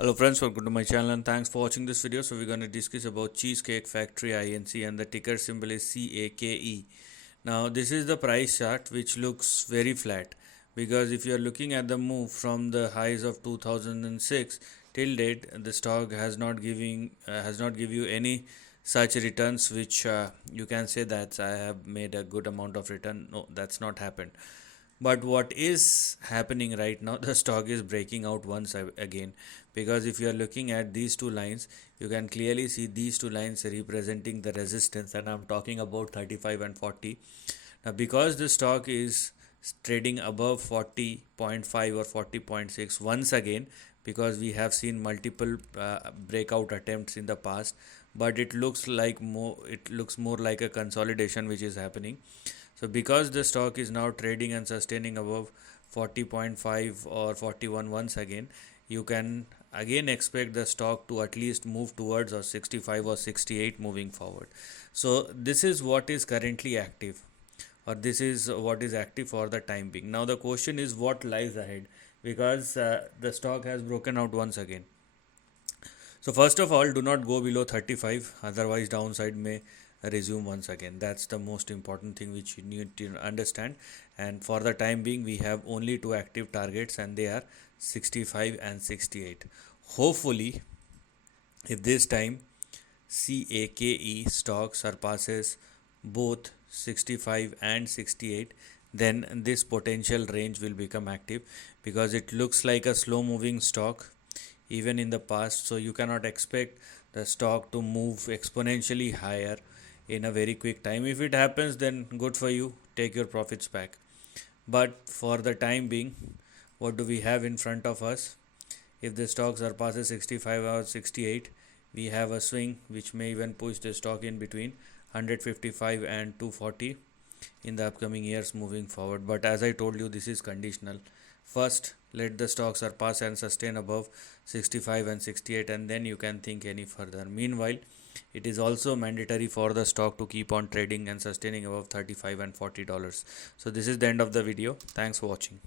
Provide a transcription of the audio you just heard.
Hello friends, welcome to my channel and thanks for watching this video. So we're going to discuss about Cheesecake Factory Inc. and the ticker symbol is CAKE. Now this is the price chart which looks very flat, because if you are looking at the move from the highs of 2006 till date, the stock has not give you any such returns which you can say that I have made a good amount of return. No, that's not happened. But what is happening right now, the stock is breaking out once again, because if you are looking at these two lines, you can clearly see these two lines representing the resistance, and I'm talking about 35 and 40. Now, because the stock is trading above 40.5 or 40.6 once again, because we have seen multiple breakout attempts in the past, but it looks more like a consolidation which is happening. So because the stock is now trading and sustaining above 40.5 or 41 once again, you can again expect the stock to at least move towards or 65 or 68 moving forward. So this is what is currently active, or this is what is active for the time being. Now the question is what lies ahead, because the stock has broken out once again. So first of all, do not go below 35, otherwise downside may resume once again. That's the most important thing which you need to understand. And for the time being, we have only two active targets, and they are 65 and 68. Hopefully, if this time CAKE stock surpasses both 65 and 68, then this potential range will become active, because it looks like a slow moving stock even in the past. So you cannot expect the stock to move exponentially higher in a very quick time. If it happens, then good for you, take your profits back. But for the time being, what do we have in front of us? If the stock surpasses 65 or 68, we have a swing which may even push the stock in between 155 and 240 in the upcoming years moving forward. But as I told you, this is conditional. First, let the stock surpass and sustain above 65 and 68, and then you can think any further. Meanwhile, it is also mandatory for the stock to keep on trading and sustaining above $35 and $40. So this is the end of the video. Thanks for watching.